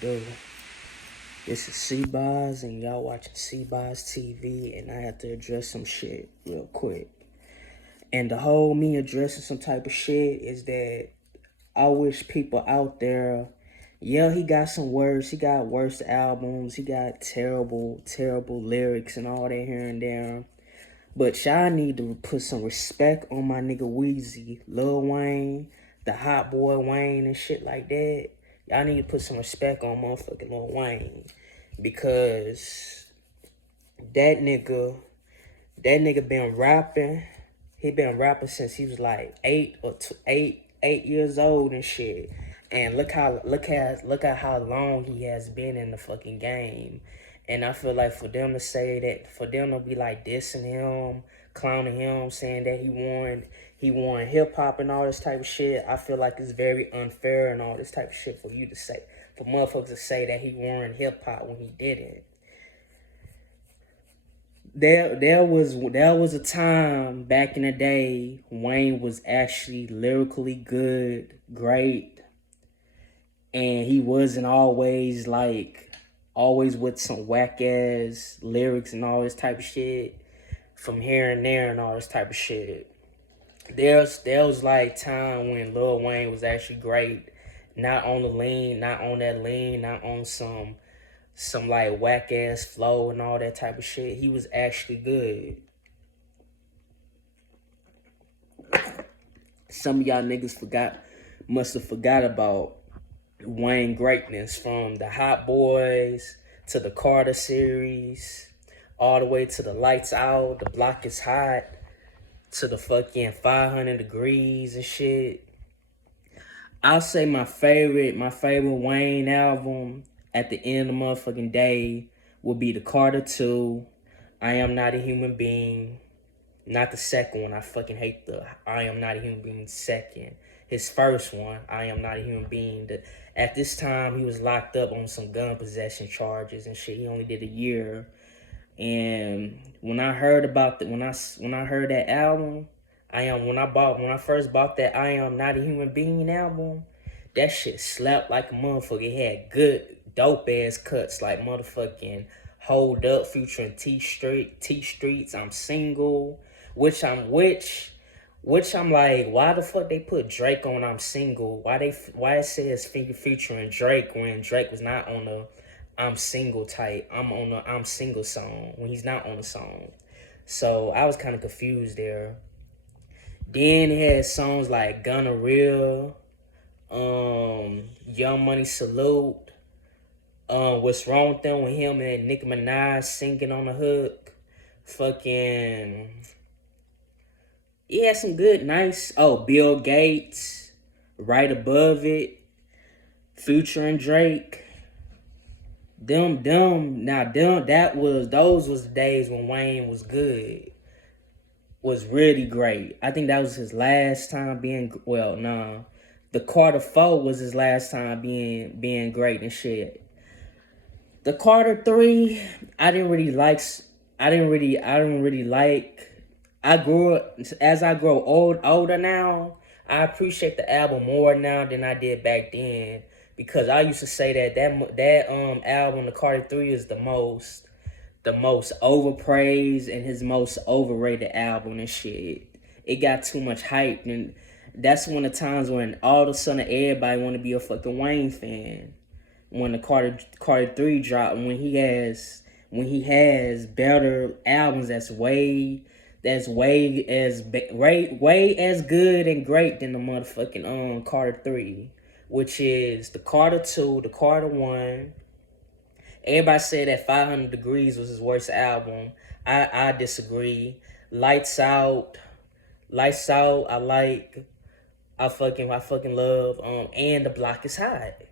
Dude, this is C-Boz and y'all watching C-Boz TV, and I have to address some shit real quick. And the whole me addressing some type of shit is that I wish people out there, yeah, he got some worse, he got worse albums, he got terrible, terrible lyrics and all that here and there. But y'all need to put some respect on my nigga Weezy, Lil Wayne, the hot boy Wayne and shit like that. Y'all need to put some respect on motherfucking Lil Wayne. Because that nigga, that nigga been rapping. He been rapping since he was like 8 years old and shit. And look at how long he has been in the fucking game. And I feel like for them to say that, for them to be like dissing him, clowning him, saying that he won hip hop and all this type of shit, I feel like it's very unfair and all this type of shit for you to say, for motherfuckers to say that he won hip hop when he didn't. There was a time back in the day Wayne was actually lyrically good, great, and he wasn't always with some whack ass lyrics and all this type of shit from here and there and all this type of shit. There was like time when Lil Wayne was actually great, not on the lean, not on that lean, not on some like whack ass flow and all that type of shit. He was actually good. Some of y'all niggas must have forgot about Wayne greatness, from the Hot Boys to the Carter series, all the way to the Lights Out, the Block is Hot, to the fucking 500 Degrees and shit. I'll say my favorite Wayne album at the end of the motherfucking day would be the Carter 2, I Am Not a Human Being. Not the second one. I fucking hate the I Am Not a Human Being second. His first one, I Am Not a Human Being. At this time, he was locked up on some gun possession charges and shit. He only did a year. And when I heard about when I heard that album, when I first bought that I Am Not a Human Being album, that shit slapped like a motherfucker. It had good dope ass cuts like motherfucking Hold Up featuring T Streets, I'm Single, which I'm like, why the fuck they put Drake on I'm Single? Why it says featuring Drake when Drake was not on the I'm Single type. I'm on the I'm Single song when he's not on the song. So I was kind of confused there. Then it had songs like Gonorrhea, Young Money Salute, What's Wrong with Them with him and Nicki Minaj singing on the hook. Fucking, he had some good, nice. Oh, Bill Gates, Right Above It, Future and Drake. Those was the days when Wayne was good, was really great. I think that was his last time being, well, nah. The Carter 4 was his last time being great and shit. The Carter 3, I didn't really like. I grew up, as I grow older now, I appreciate the album more now than I did back then, because I used to say that album, the Carter 3, is the most overpraised and his most overrated album and shit. It got too much hype, and that's one of the times when all of a sudden everybody want to be a fucking Wayne fan. When the Carter 3 dropped, when he has better albums way as good and great than the motherfucking Carter 3, which is the Carter 2, the Carter 1. Everybody said that 500 Degrees was his worst album. I disagree. Lights Out, I fucking love. And The Block is Hot.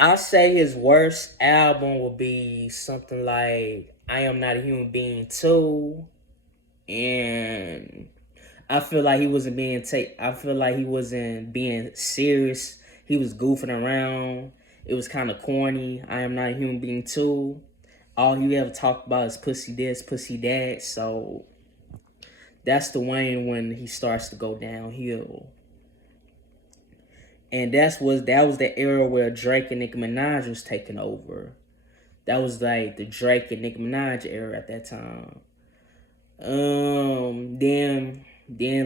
I say his worst album would be something like I Am Not a Human Being 2. And I feel like he wasn't being serious. He was goofing around. It was kind of corny. I Am Not a Human Being 2. All he ever talked about is pussy this, pussy that. So that's the Wayne when he starts to go downhill. And that was the era where Drake and Nicki Minaj was taking over. That was like the Drake and Nicki Minaj era at that time. Then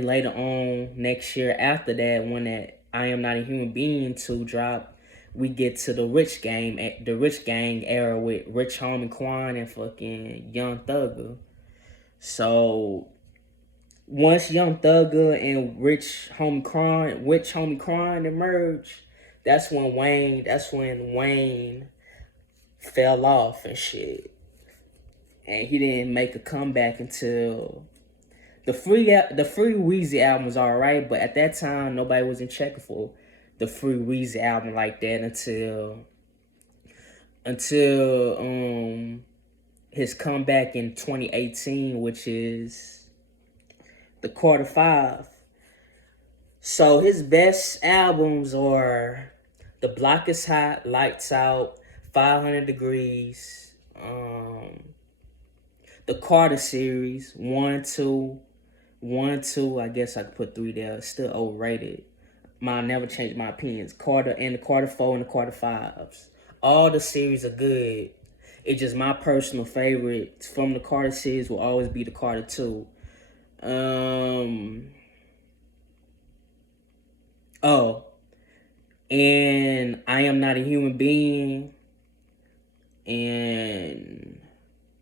later on next year after that, when that I Am Not a Human Being 2 dropped, we get to the Rich Gang era with Rich Homie Quan and fucking Young Thugger. So once Young Thugger and Rich Homie Quan emerged, that's when Wayne fell off and shit. And he didn't make a comeback until the Free Weezy album was alright, but at that time nobody was in checking for the Free Weezy album like that until his comeback in 2018, which is the Quarter 5. So his best albums are The Block Is Hot, Lights Out, 500 Degrees, the Carter series, 1, 2, I guess I could put 3 there. It's still overrated. Mine never changed my opinions. Carter and the Carter 4 and the Carter 5s. All the series are good. It's just my personal favorite from the Carter series will always be the Carter 2. And I Am Not a Human Being and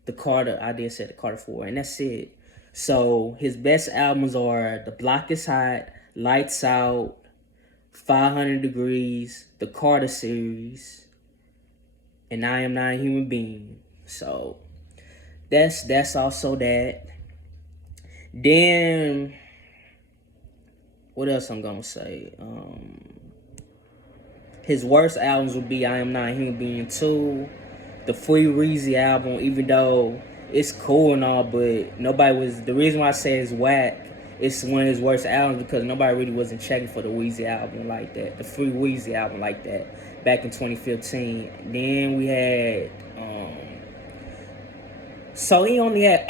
the Carter, I did say the Carter 4, and that's it. So his best albums are The Block Is Hot, Lights Out, 500 Degrees, the Carter series, and I Am Not a Human Being. So that's also that. Then what else I'm gonna say? His worst albums would be I Am Not a Human Being 2, the Free Weezy album, even though it's cool and all, but the reason why I say it's whack, it's one of his worst albums because nobody really wasn't checking for the Weezy album like that, the Free Weezy album like that, back in 2015. Then we had, so he only had,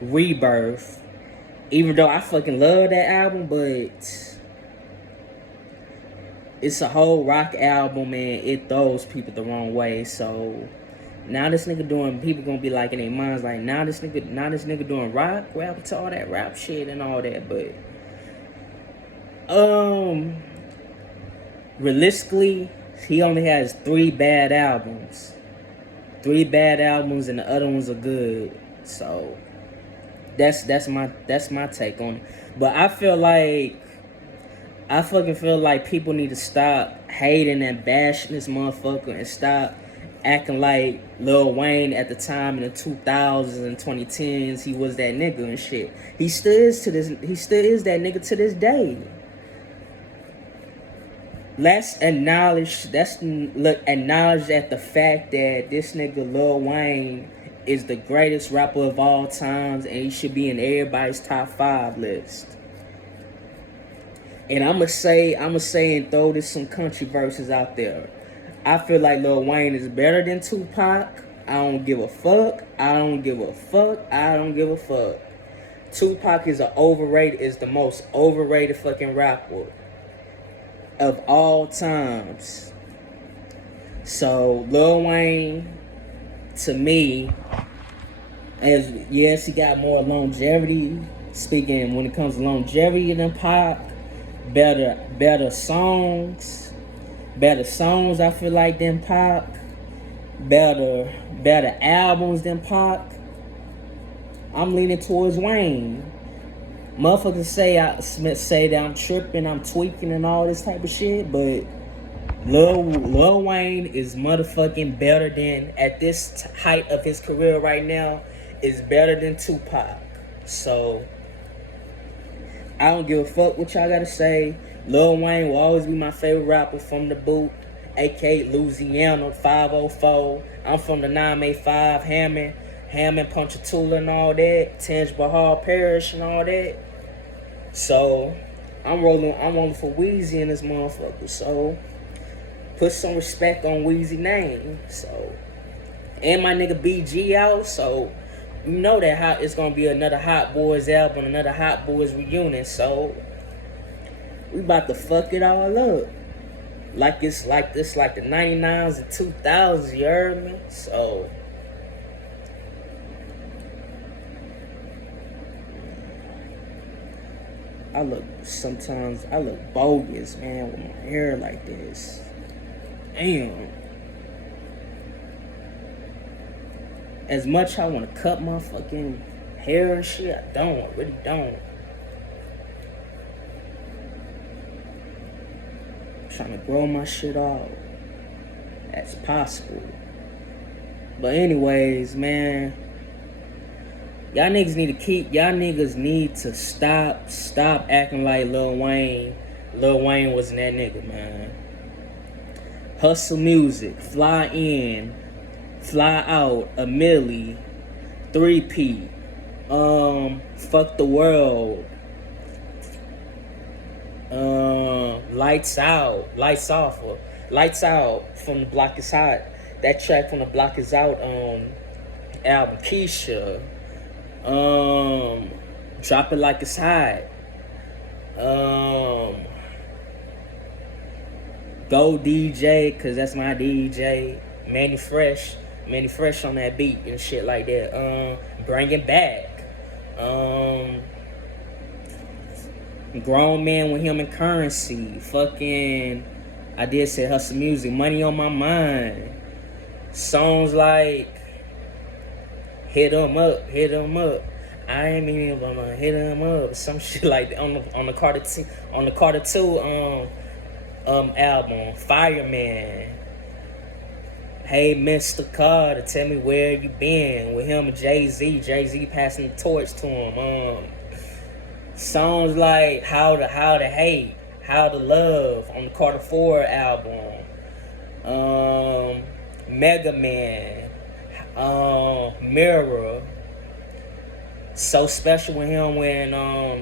Rebirth, even though I fucking love that album, but it's a whole rock album and it throws people the wrong way. So now this nigga doing, people gonna be like in their minds like, now this nigga doing rap to all that rap shit and all that. But realistically, he only has 3 bad albums. 3 bad albums and the other ones are good. So that's my take on it. But I fucking feel like people need to stop hating and bashing this motherfucker and stop acting like Lil Wayne at the time in the 2000s and 2010s. He was that nigga and shit. He still is that nigga to this day. Let's acknowledge that the fact that this nigga Lil Wayne is the greatest rapper of all times and he should be in everybody's top 5 list. And I'ma say and throw this some country verses out there. I feel like Lil Wayne is better than Tupac. I don't give a fuck. Tupac is the most overrated fucking rapper of all times. So Lil Wayne, to me, yes, he got more longevity. Speaking when it comes to longevity than Pac. Better songs. I feel like than Pac. Better albums than Pac. I'm leaning towards Wayne. Motherfuckers say that I'm tripping, I'm tweaking, and all this type of shit, but Lil Wayne is motherfucking better than, at this height of his career right now, is better than Tupac. So I don't give a fuck what y'all gotta say. Lil Wayne will always be my favorite rapper from the boot, aka Louisiana 504. I'm from the 985, Hammond, Ponchatoula and all that, Tangier Bahar Parish and all that. So I'm rolling for Weezy in this motherfucker. So put some respect on Weezy name. So, and my nigga BG out. So you know that it's gonna be another Hot Boys album, another Hot Boys reunion. So We about to fuck it all up. Like it's like this, like the 99s and 2000s, you heard me? So sometimes I look bogus, man, with my hair like this. Damn. As much I want to cut my fucking hair and shit, I really don't. I'm trying to grow my shit out as possible. But anyways, man, y'all niggas need to stop acting like Lil Wayne. Lil Wayne wasn't that nigga, man. Hustle music, fly in, fly out, a milli, 3P, fuck the world, lights out, lights off, lights out from the block is hot. That track from the block is out album Keisha. Drop it like it's hot. Go DJ, cause that's my DJ. Manny Fresh on that beat and shit like that. Bring it back. Grown Man with Him and Currency. Fucking, I did say Hustle Music. Money on My Mind. Songs like Hit 'em Up. I ain't even gonna hit 'em up. Some shit like that on the Carter 2 album. Fireman. Hey, Mr. Carter, tell me where you been with him and Jay-Z. Jay-Z passing the torch to him. Songs like How to Hate, How to Love on the Carter 4 album. Mega Man, Mirror. So Special with him when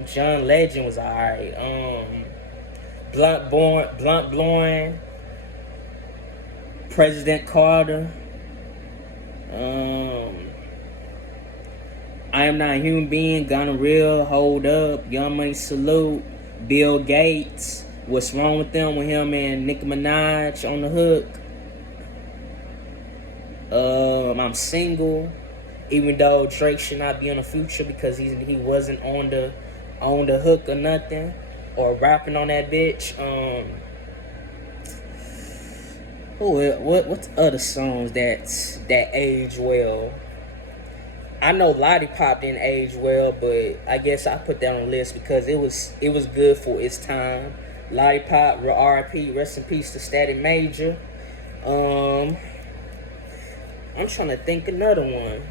John Legend was alright. Blunt Blowing, President Carter. I Am Not a Human Being, Gonna Real, Hold Up, Young Money Salute, Bill Gates, What's Wrong with Them with him and Nicki Minaj on the hook. I'm Single, even though Drake should not be on the Future because he wasn't on the hook or nothing or rapping on that bitch. What's other songs that age well? I know Lollipop didn't age well, but I guess I put that on the list because it was good for its time. Lollipop, R.I.P., rest in peace to Static Major. I'm trying to think another one.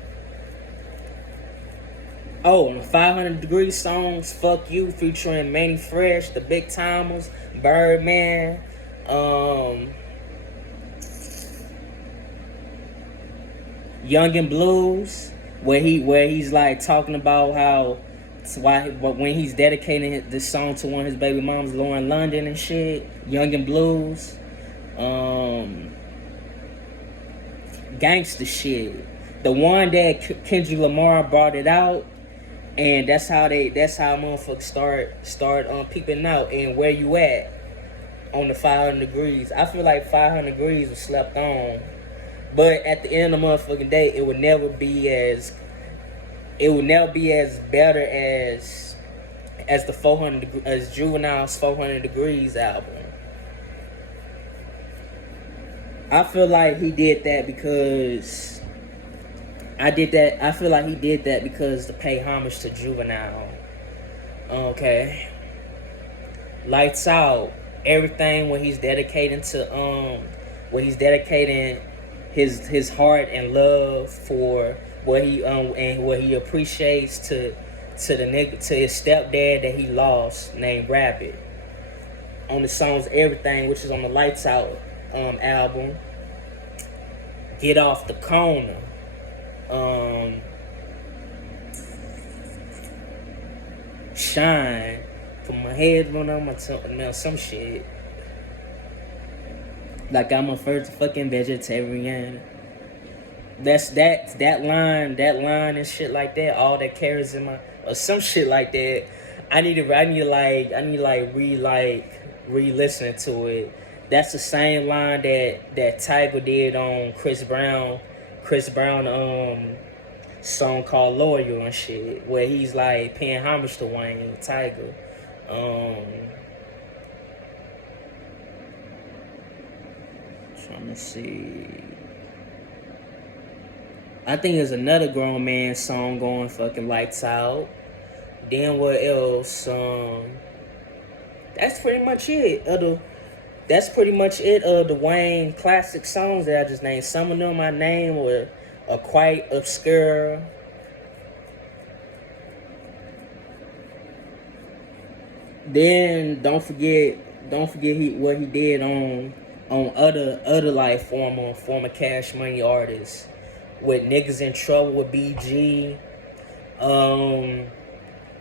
Oh, the 500 Degrees songs, Fuck You, featuring Manny Fresh, The Big Timers, Birdman, Young and Blues, where he's like talking about when he's dedicating this song to one of his baby moms, Lauren London and shit. Young and Blues, gangster shit. The one that Kendrick Lamar brought it out, and that's how motherfuckers start peeping out. And Where You At on the 500 Degrees. I feel like 500 Degrees was slept on. But at the end of the motherfucking day, it would never be as better as the 400 as Juvenile's 400 Degrees album. I feel like he did that because I feel like he did that because to pay homage to Juvenile. Okay. Lights Out, everything when he's dedicating his heart and love for what he and what he appreciates to his stepdad that he lost named Rabbit. On the songs Everything, which is on the Lights Out album. Get Off the Corner. Shine. Put my head on my tongue, some shit. Like I'm a first fucking vegetarian. That line and shit like that. All that carries in my or some shit like that. I need re-listening to it. That's the same line that Tiger did on Chris Brown song called Loyal and shit, where he's like paying homage to Wayne Tiger. Um, Trying to see. I think there's another grown man song going fucking lights out. Then what else? That's pretty much it. That's pretty much it of the Wayne classic songs that I just named. Some of them I named were quite obscure. Then don't forget what he did on other like former Cash Money artists with Niggas in Trouble with BG.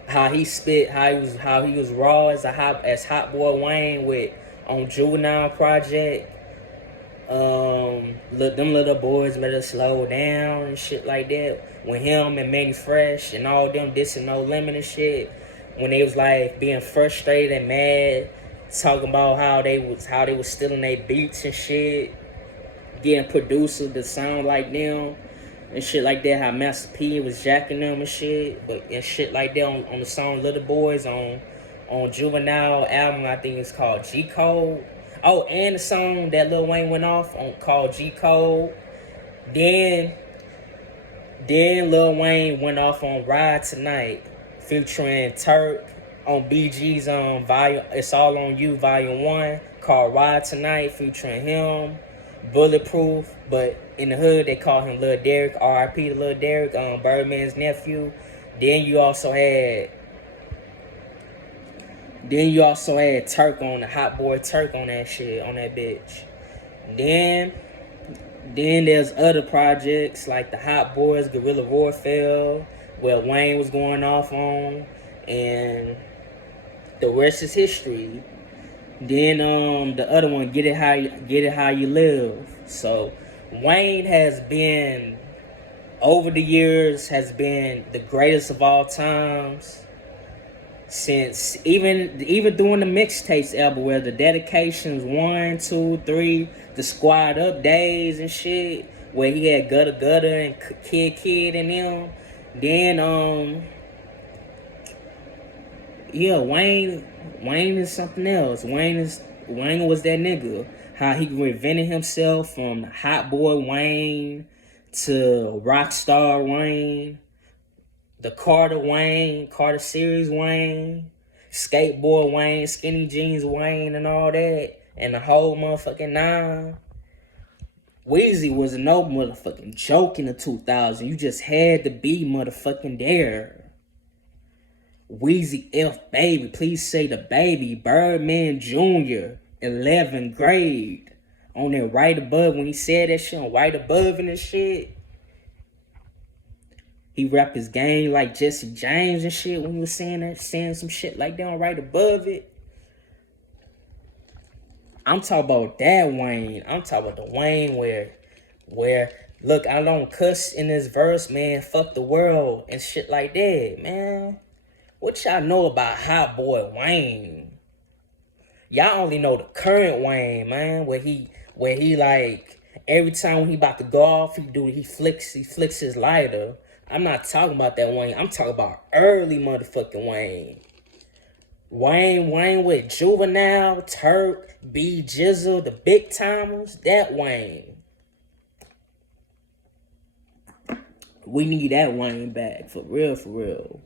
How he spit, how he was raw as Hot Boy Wayne with on Juvenile Project. Them little boys better slow down and shit like that. When him and Manny Fresh and all them dissing No Limit and shit, when they was like being frustrated and mad, talking about how they was stealing their beats and shit, getting producers to sound like them and shit like that. How Master P was jacking them and shit, and shit like that on the song Little Boys on Juvenile album. I think it's called G Code. Oh, and the song that Lil Wayne went off on called G Code. Then Lil Wayne went off on Ride Tonight, featuring Turk on BG's volume. It's All on You Volume 1, called Ride Tonight, featuring him, Bulletproof, but in the hood they call him Lil Derek, R.I.P. to Lil Derek, Birdman's nephew. Then you also had Turk on the Hot Boy Turk on that shit, on that bitch. Then there's other projects like the Hot Boys, Guerrilla Warfare, where Wayne was going off on, and the rest is history. Then the other one, Get It How You Live. So Wayne has been, over the years, has been the greatest of all times. Since even doing the mixtapes album, where the dedications 1, 2, 3, the Squad Up days and shit, where he had Gutter and Kid and them. Then Wayne is something else. Wayne was that nigga. How he reinvented himself from Hot Boy Wayne to Rockstar Wayne, the Carter series Wayne, skateboard Wayne, skinny jeans Wayne, and all that, and the whole motherfucking nine. Weezy was no motherfucking joke in the 2000s. You just had to be motherfucking there. Weezy F Baby, please say the baby. Birdman Jr., 11th grade. On there right above, when he said that shit, on right above and shit. He rapped his game like Jesse James and shit when he was saying some shit like that on right above it. I'm talking about that Wayne. I'm talking about the Wayne where look, I don't cuss in this verse, man. Fuck the world and shit like that, man. What y'all know about Hot Boy Wayne? Y'all only know the current Wayne, man. Where he like every time when he about to go off, he flicks his lighter. I'm not talking about that Wayne. I'm talking about early motherfucking Wayne. Wayne with Juvenile, Turk, B Jizzle, the big timers. That Wayne. We need that Wayne back, for real, for real.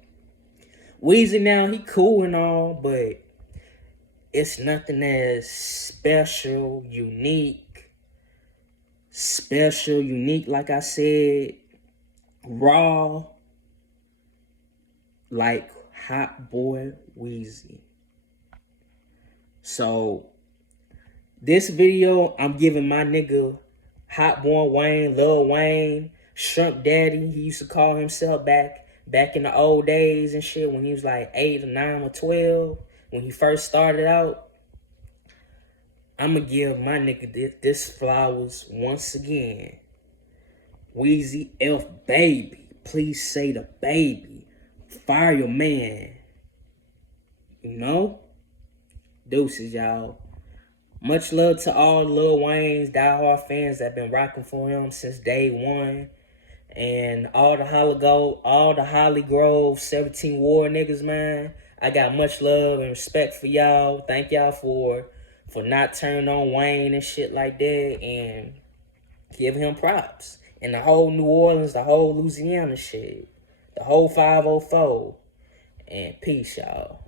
Weezy now, he cool and all, but it's nothing as special, unique, like I said, raw, like Hot Boy Weezy. So this video, I'm giving my nigga Hot Boy Wayne, Lil Wayne, Shrimp Daddy. He used to call himself back in the old days and shit, when he was like 8 or 9 or 12, when he first started out. I'ma give my nigga this flowers once again. Weezy F Baby, please say the baby. Fire your man. You know? Deuces, y'all. Much love to all Lil Wayne's diehard fans that been rocking for him since day one. And all the Holly Grove 17 War niggas, man. I got much love and respect for y'all. Thank y'all for not turning on Wayne and shit like that, and give him props. And the whole New Orleans, the whole Louisiana shit. The whole 504. And peace, y'all.